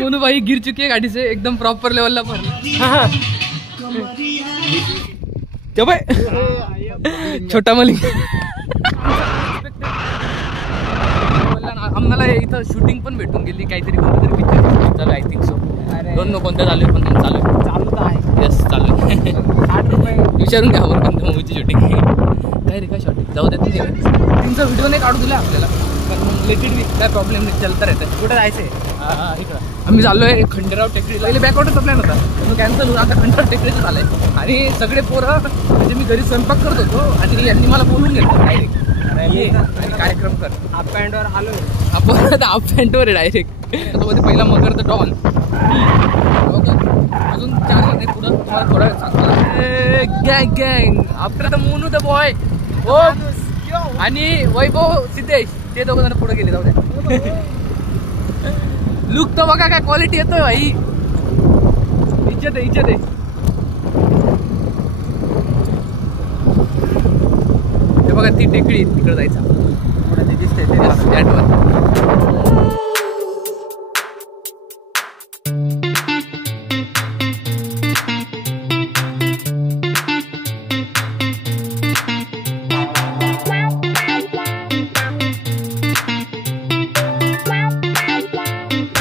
मोनू भाई गिर चुकी है गाड़ी से एकदम प्रॉपर लेवल पर। छोटा मलिंग आम्हाला इथं शूटिंग पण भेटून गेली काहीतरी कोणत्या तरी पिक्चर चालू आय थिंक सो दोन कोणत्या चालू पण चालू आहे यस चालू विचारून घ्या बरं कोणत्या मूवीची शूटिंग काय रे काय शॉटिंग जाऊ देत नाही तुमचा व्हिडिओ नाही काढू दिला आपल्याला पण रिलेटेड काय प्रॉब्लेम नाही चलता राहतं कुठं जायचं आहे इकडं आम्ही चाललोय खंडेराव टेकडी पहिले बॅकवॉटरचा प्लॅन होता तो कॅन्सल होऊन आता खंडेराव टेकडीचं झालंय आणि सगळे पोरं म्हणजे मी घरी स्वयंपाक करत होतो आणि यांनी मला बोलून घेतलं डायरेक्ट आणि कार्यक्रम कर हाफ पॅन्टवर आलो आपण आता हाफ पॅन्टवर आहे डायरेक्ट त्याच्यामध्ये पहिला मगर द डॉन अजून 4 जण आहेत पुढं तुम्हाला थोडा वेळ सांगतो गँग गँग after the Monu the boy ओ आणि वैभव सिद्धेश ते 2 जण पुढे गेले जाऊ द्या लुक तर बघा काय क्वालिटी येतोय भाई इज्जत आहे हे बघा ती टेकडी तिकडे जायचं पुढे ते दिसतंय ते त्यावर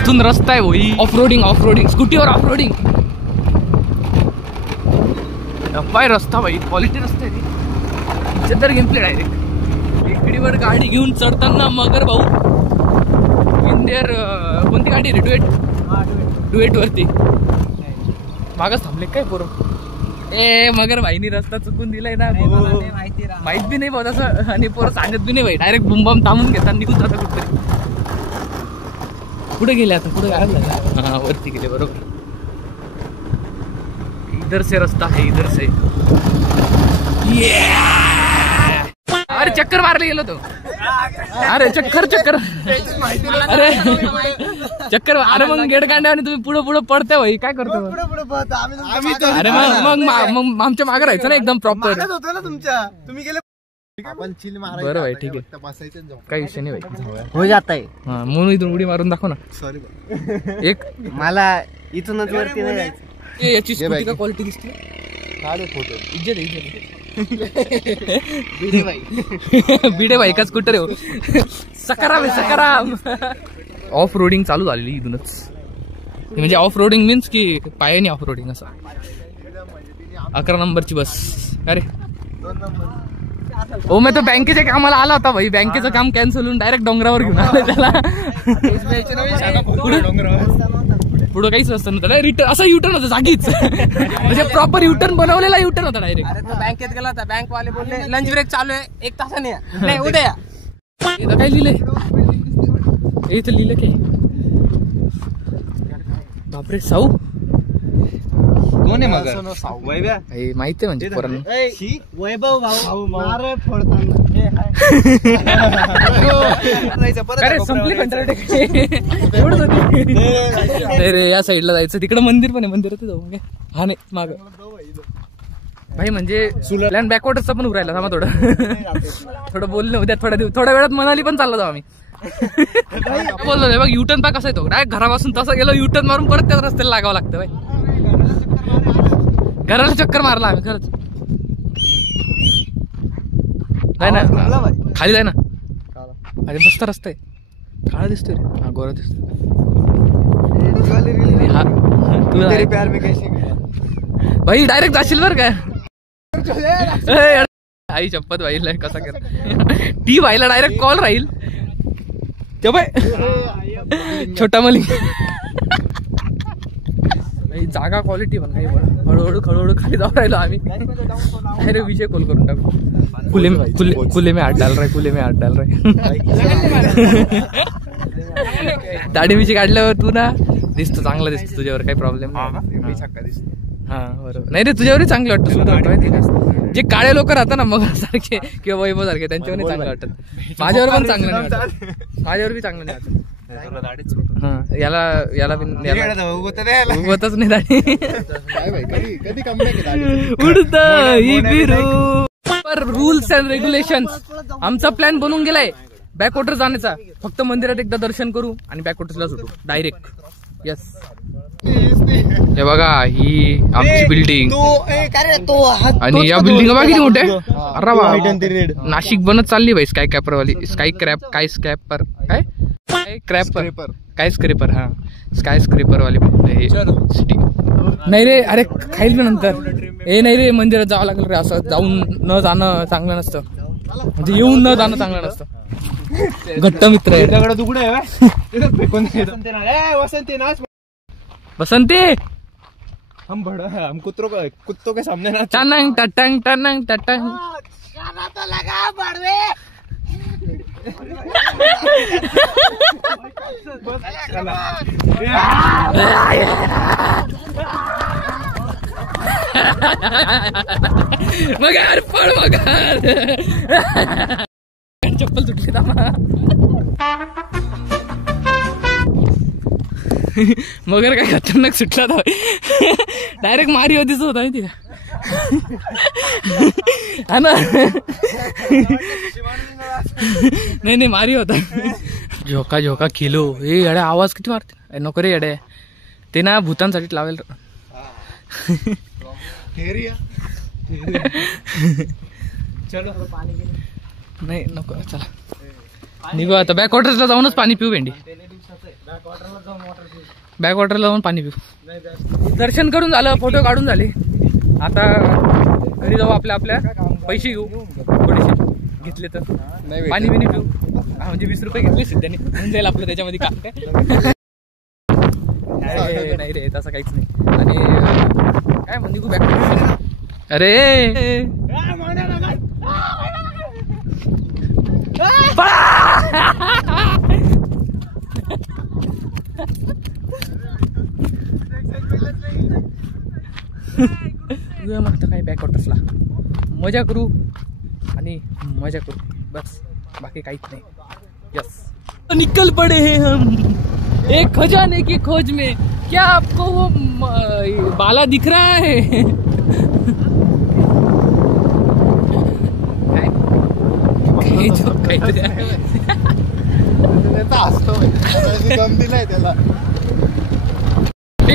इथून रस्ता आहे भाई ऑफरोडिंग स्कूटीवर ऑफरोडिंग पाय रस्ता भाई क्वालिटी रस्ता आहे इज्जतदार गेम प्ले डायरेक्ट टेकडीवर गाडी घेऊन चढताना मगर भाऊ इंडियर कोणती गाडी रे डुएट वरती मागच थांबले काय पोरं ए मगर भाईनी रस्ता चुकून दिलाय ना माहित बी नाही भाऊ तसं आणि पोरं सांगत बी नाही भाई डायरेक्ट बुमबाम थांबून घेतात निघून जातात कुठतरी पुढे गेले आता पुढे गायब हा वरती गेले बरोबर इधर से रास्ता है इधर से अरे चक्कर मारले गेलो तो अरे चक्कर अरे चक्कर अरे मग गेट कांडा आणि तुम्ही पुढे पडते भाई काय करतो अरे मग आमच्या मागे राहायचं ना एकदम प्रॉपर तुम्ही गेले बरं भाई ठीक आहे काही विषय नाही भाई हो जात आहे म्हणून इथून उडी मारून दाखव ना सॉरी एक मला इथूनच वरती नाही जायचं याची स्कूटी का क्वालिटी दिसते काढे फोटो इज्जत भिडे भाई का स्कूटर हो सकाराम ऑफ रोडिंग चालू झालेली इथूनच म्हणजे ऑफ रोडिंग मीन्स की पायाने ऑफ रोडिंग असं 11 नंबरची बस अरे 2 नंबर हो मैं तो बँकेच्या कामाला आला होता भाई बँकेचं काम कॅन्सल होऊन डायरेक्ट डोंगरावर घेऊन आलं त्याला पुढे काहीच नसतं नव्हतं रिटर्न असं युटर्न होतं जागीच म्हणजे प्रॉपर युटर्न बनवलेला युटर्न होता डायरेक्ट बँकेत गेला होता बँक वाले बोलले लंच ब्रेक चालू आहे 1 तासाने नाही उद्या इथं काय लिहिलंय इथं लिहिलं काय बापरे साऊ कोण आहे मग माहिती आहे म्हणजे पोरांना वैभव भाऊ रे या साईडला जायचं तिकडं मंदिर पण आहे मंदिरात जाऊ हा नाही माग भाई म्हणजे प्लॅन बॅकवॉटरचा पण उरायला थांबा थोडं बोलणं उद्या थोड्या वेळात मनाली पण चालला जाऊ आम्ही बोललो बघ युटर्न पॅक कसा येतो डायरेक्ट घरापासून तसं गेलो युटर्न मारून परत त्या रस्त्याला लागावं लागतं भाई घराला चक्कर मारला आम्ही खरंच जाय ना खाली जाय ना अरे मस्त रस्ता आहे काळा दिसतोय रे हा गोरा दिसतोय भाई डायरेक्ट जाशील बर का आई शपथ भाईला कसा केला ती भाईला डायरेक्ट कॉल राहील ते बाय छोटा मलिंग जागा क्वालिटी पण काही हळूहळू खाली जाऊ राहिलो आम्ही अरे विजय कॉल करून टाकू कुले में हात डाल रहा दाढी मिशी काढल्यावर तू ना दिसतो चांगला दिसतो तुझ्यावर काही प्रॉब्लेम नाही हा बरोबर नाही रे तुझ्यावरही चांगलं वाटतं जे काळे लोक राहतात ना मग सारखे किंवा वैभव सारखे त्यांच्यावर चांगलं वाटत माझ्यावर पण चांगलं नाही वाटत माझ्यावर बी चांगलं नाही वाटत याला उगवतच नाही दाढी उडत रूल्स अँड रेग्युलेशन आमचा प्लॅन बनून गेलाय बॅकवॉटर जाण्याचा, फक्त मंदिरात एकदा दर्शन करू आणि बॅकवॉटर्सला सुटू डायरेक्ट. यस, हे बघा ही आमची बिल्डिंग आणि या बिल्डिंग बघा किती मोठे. अरे वा, नाशिक बनत चालली बाई. स्काय क्रॅपर वाली, स्काय क्रॅप, काय स्क्रॅपर, काय क्रॅपर, काय स्क्रेपर, हा स्काय स्क्रेपर वाली सिटी. नाही रे, अरे खाईल नंतर. हे नाही रे, मंदिरात जावं लागलं रे. असं जाऊन न जाणं चांगलं नसतं, म्हणजे येऊन न जाणं चांगलं नसतं. घट्ट मित्र आहे. बसंती हम कुत्तों के सामने ना टनंग टटंग टनंग टटंग. मगर पळ मगर. चप्पल तुटली ना. मगर काय खतरनाक सुटला था. डायरेक्ट मारी होतीच होता माहिती का. हा ना. नाही मारी होता. झोका झोका किलो. हे येड्या आवाज किती मारते. नको रे येड्या, ते ना भूतांसाठी लावेल. चलो नाही नको, चला निघू आता. बॅकवॉटर्सला जाऊनच पाणी पिऊ भेंडी. बॅकवॉटरला जाऊन पाणी पिऊ. दर्शन करून झालं, फोटो काढून झाले. आता घरी जाऊ. आपल्या पैसे घेऊ थोडेसे घेतले तर, पाणी बिणी पिऊ. म्हणजे 20 रुपये घेतले सिद्धाने, होऊन जाईल आपलं त्याच्यामध्ये. काम काय नाही रे, तसं काहीच नाही. आणि काय म्हणजे निघू बॅकवॉटर. अरे मस्त काय बॅकवॉटर्सला मजा करू आणि मजा करू, बस बाकी काहीच नाही. यस, निकल पड़े हैं हम एक खजाने की खोज में. क्या आपको वो बाला दिख रहा है?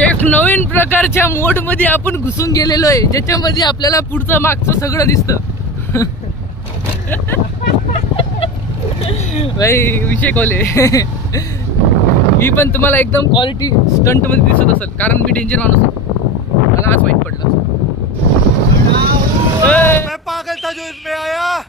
एक नवीन प्रकारच्या मोड मध्ये आपण घुसून गेलेलो आहे, ज्याच्यामध्ये आपल्याला पुढचं मागचं सगळं दिसतं. भाई विषय खोले. मी पण तुम्हाला एकदम क्वालिटी स्टंट मध्ये दिसत असेल, कारण मी डेंजर माणूस आहे. मला आज वाईट पडलं. मैं पागल था जो इसमें आया.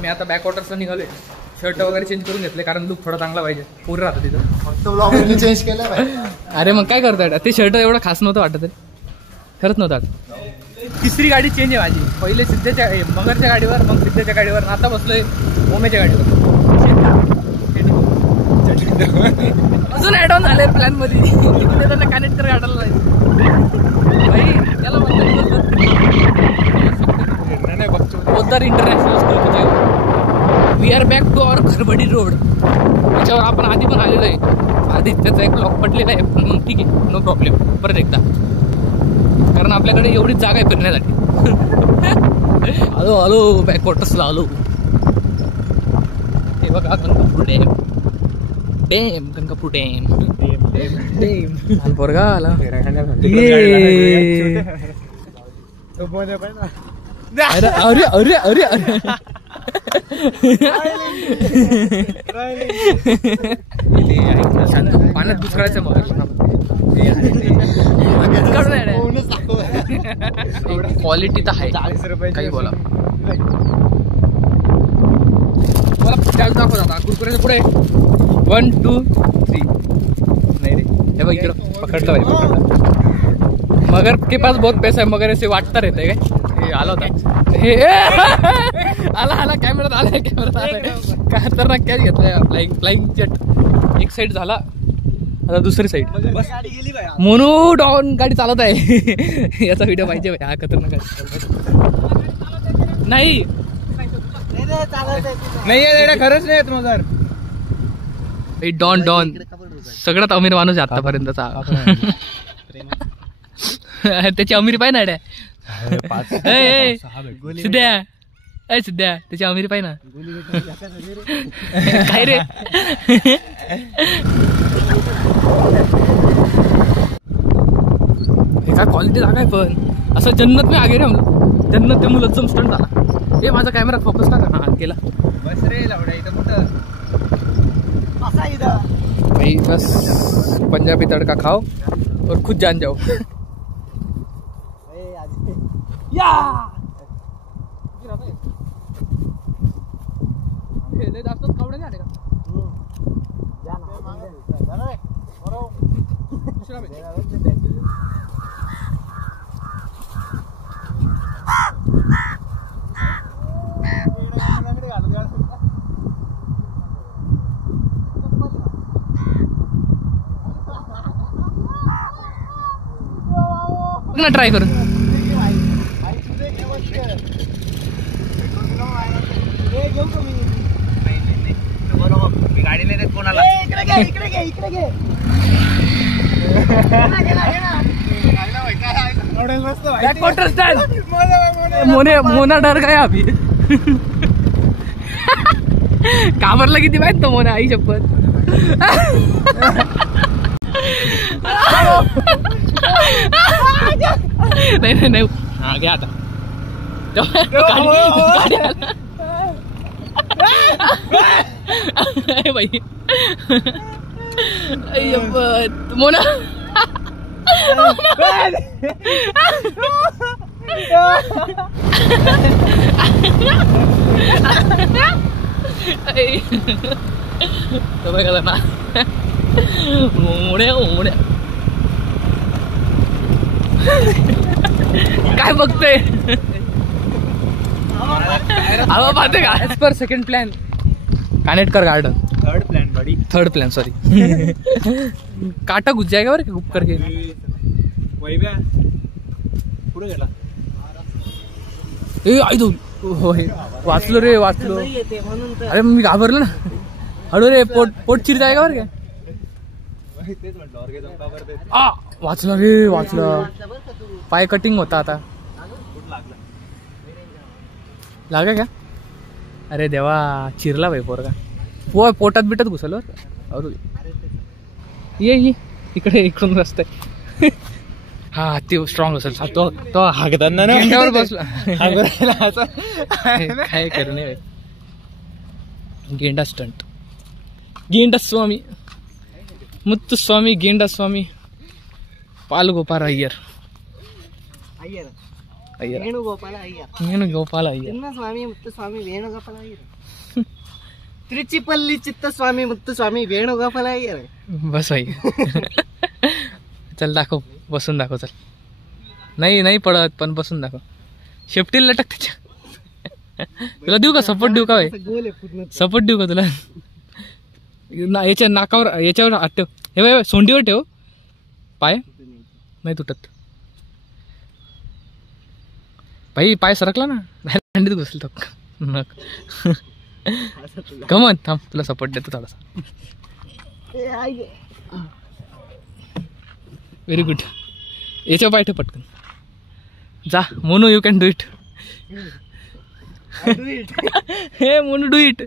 मी आता बॅकवॉटर्सला निघालोय. शर्ट वगैरे चेंज करून घेतले, कारण लुक थोडा चांगला पाहिजे. पूर्ण राहतं तिथं. चेंज केलं. अरे मग काय करताय, ते शर्ट एवढं खास नव्हतं वाटत रे, खरंच नव्हतं वाटत. तिसरी गाडी चेंज आहे माझी. पहिले सिद्धेच्या मगरच्या गाडीवर, मग सिद्धेच्या गाडीवर, आता बसलोय ओमेच्या गाडीवर. अजून ऍड ऑन झाले प्लॅन मध्ये. त्यांना कनेक्ट कर गाडायला जायचं. त्याला बोलतात इंटरनॅशनल स्कूल. म्हणजे we are back to our खरबडी रोड. त्याच्यावर आपण आधी पण आलेलो आहे. आधी त्याचा एक लॉक पडलेला आहे, पण मग ठीक आहे, नो प्रॉब्लेम. परत एकदा, कारण आपल्याकडे एवढीच जागा आहे फिरण्यासाठी. आलो आलो बॅकवॉटर्सला आलो. हे बघा Gangapur dam. Dam Gangapur dam. पोरगा आला. अरे अरे अरे अरे अरे. शांत, पाण्यात दुसकाळायचं मग. क्वालिटी तर आहे, 40 रुपये काही बोला. मला दाखव आता कुरकुऱ्याच्या पुढे 1 2 3. नहीं रे, हे बघ इकडं पकडतो भाई, पकडतो. मगर के पास बहुत पैसा है. मगर ऐसे वाटता रहता है. काय आला होता. आला आला कॅमेरात आलाय. कॅमेरात आलाय. काय खतरनाक कॅच घेतलाय. Flying jet. एक साईड झाला, आता दुसरी साईड. गाडी गेली बाय. मोनू डॉन गाडी चालत आहे. याचा व्हिडिओ पाहिजे हा खतरनाक आहे. नाही नाही खरंच नाही येत मगर. डॉन डॉन सगळ्यात अमीर माणूस आहे आतापर्यंतचा. त्याची अमीरी पाय ना अड्या. सिद्ध्या अय सिद्ध्या त्याची अमीरी पाय ना. काय रे काय क्वालिटी जागा आहे पण. असं जन्नत मी आगे रे म्हणलं. जन्नत ते मुलं स्टंट झाला. हे माझा कॅमेरा फोकस का हा केला. बस रे लावडा इथं कुठं भाई बस पंजाबी तड़का खाओ और खुद जान जाओ. या जास्तच कावडे नाही आले का. ना ट्राय करून. गाडी नाही देत कोणाला. मोना डर गया अभी. काबरला किती माहित तो मोना. आई शपथ. नाही नाही नाही हा घ्या आता. बाई मोना बघा ना. मोड्या मोड्या काय बघतोय. हवा पाहते का. As per second plan Kanetkar garden. Third plan sorry. काटा घुस जाएगा बरं गुप करके. पुढे गेला. ए आई होय वाचलो रे वाचलो. अरे मी घाबरलो ना. हळू रे पोट चिर जाएगा बरं काय. वाचला रे वाचला. पाय कटिंग होता आता. लागा क्या. अरे देवा चिरला भाई पोरगा. पोटात बिटात घुसलो. ये इकडे इकडून रस्ता आहे. हा ते स्ट्रॉंग असेल. तो हागताना गेंडावर बसला. काय करणे. गेंडा स्टंट. गेंडा स्वामी मुत्तुस्वामी गेंडा स्वामी पालगोपाल अय्यर. వేణుగోపాల అయ్యర్. వేణుగోపాల అయ్యర్. చిన్నస్వామి ముత్తుస్వామి వేణుగోపాల అయ్యర్. त्रिचिपल्ली चित्तस्वामी मुत्तुस्वामी वेणुगोपाल अय्यर. बस भाई. चल दाखव बसून दाखव. चल नाही नाही पडत पण बसून दाखव. शेपटीला लटक त्याच्या. तुला देऊ का सपोर्ट देऊ का भाई. सपोर्ट देऊ का तुला. याच्या नाकावर याच्यावर हात ठेव. हे बाय सोंडीवर ठेव. पाय नाही तुटत भाई. पाय सरकला ना थंडीत घुसल तो नक. कमन थांब तुला सपोर्ट देतो थोडासा. Very good. याच्या पाय ठेव पटकन. जा Monu you can do it. हे मोनू डू इट.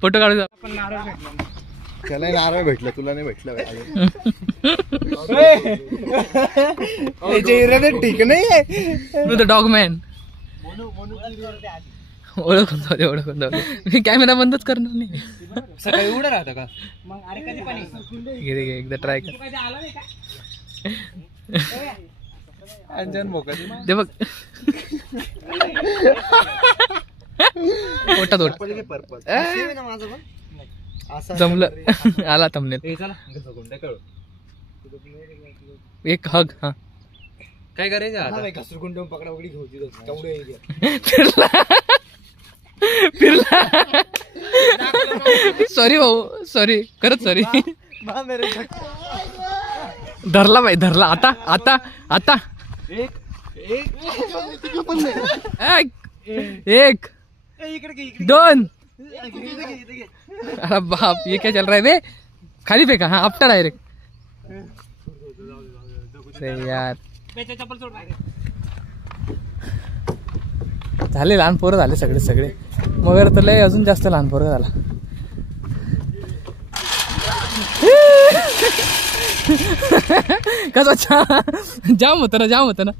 फोटो काढू. त्याला नारळ भेटलं तुला नाही भेटलं. ठीक नाही. The dog man. ओळखून जाऊ दे ओळखून जाऊ दे. मी कॅमेरा बंदच करणार नाही. सकाळी उडं राहतं का. घे एकदा ट्राय कर. दे बघ. पोटात जमलं. आला थंबनेल. एक हग. हा काय करायचं. घसरगुंड पकडापकडी घेऊ. फिरला. सॉरी भाऊ, सॉरी, खरंच सॉरी. धरला बाई, धरला. आता आता आता एक 2. अरे बाप, ये क्या चल रहा है बे. खाली फेका. हा, आपटा डायरेक्ट. यार झाले लहान पोरं झाले सगळे. मगर तर लय अजून जास्त लहान पोरं झाला. कसा जाम होतं ना.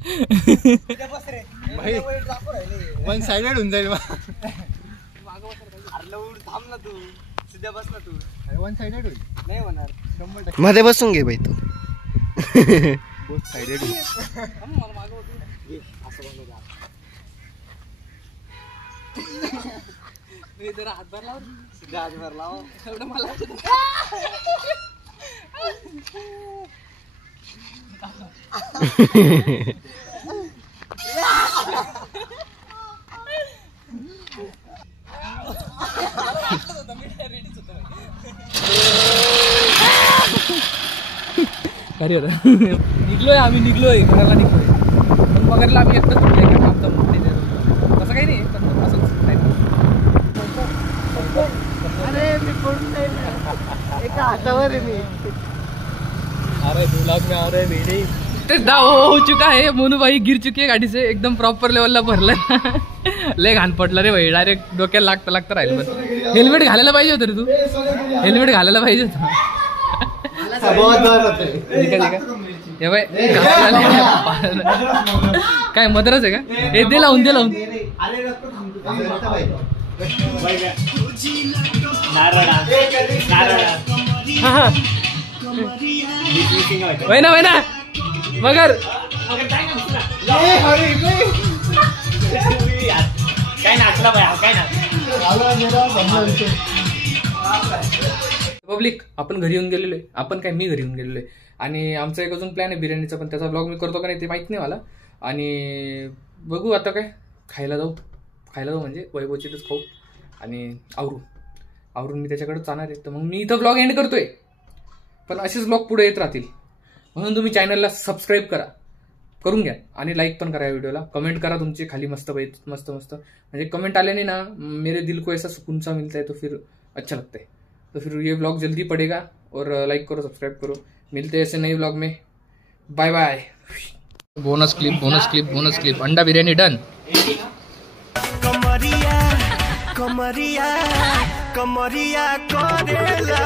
वन साइडेड होऊन जाईल. वन साइडेड होईल. नाही होणार. 100% मध्ये बसून घे बाई तू. बोथ साइडेड होईल. हातभर लाव. एवढं मला निघलोय आम्ही, घराला निघलोय. पण मगरला आम्ही एकटाच तसं काही नाही, पण असंच अरे मी पडून जाईल. एका हातावर आहे मी. अरे 2 लाख में आ रहे बेटे. तेच हो चुका है. मोनू भाई गिर चुकी है गाडी से. एकदम प्रॉपर लेवलला भरलं. लय घाण पडलं रे भाई. डायरेक्ट डोक्याला लागतं राहिलं. पण हेल्मेट घालायला पाहिजे होतं रे तू. हेल्मेट घालायला पाहिजे होतं. हे बाय काय मद्रास आहे का. हे दे लावून. वैना मगर पब्लिक आपण घरी येऊन गेलेलो आहे. मी घरी येऊन गेलेलो आहे. आणि आमचा एक अजून प्लॅन आहे बिर्याणीचा, पण त्याचा ब्लॉग मी करतो का नाही ते माहित नाही मला. आणि बघू आता काय खायला जाऊ म्हणजे वैभवचीतच खाऊ. आणि आवरून मी त्याच्याकडे जाणार आहे. तर मग मी इथं ब्लॉग एंड करतोय. पण असेच ब्लॉग पुढे येत राहतील. म्हणून तुम्ही चॅनलला सबस्क्राईब करून घ्या. आणि लाईक पण करा या व्हिडिओला. कमेंट करा तुमची खाली मस्त म्हणजे कमेंट आल्याने ना मेरे दिल को ऐसा सुकून सा मिलता है, तो फिर अच्छा लगता है. तो फिर ये ब्लॉग जल्दी पड़ेगा. और लाइक करो, सब्सक्राइब करो. मिलते हैं ऐसे नए ब्लॉग में. Bye bye. Bonus clip. अंडा बिरयानी डन. कमरिया करेला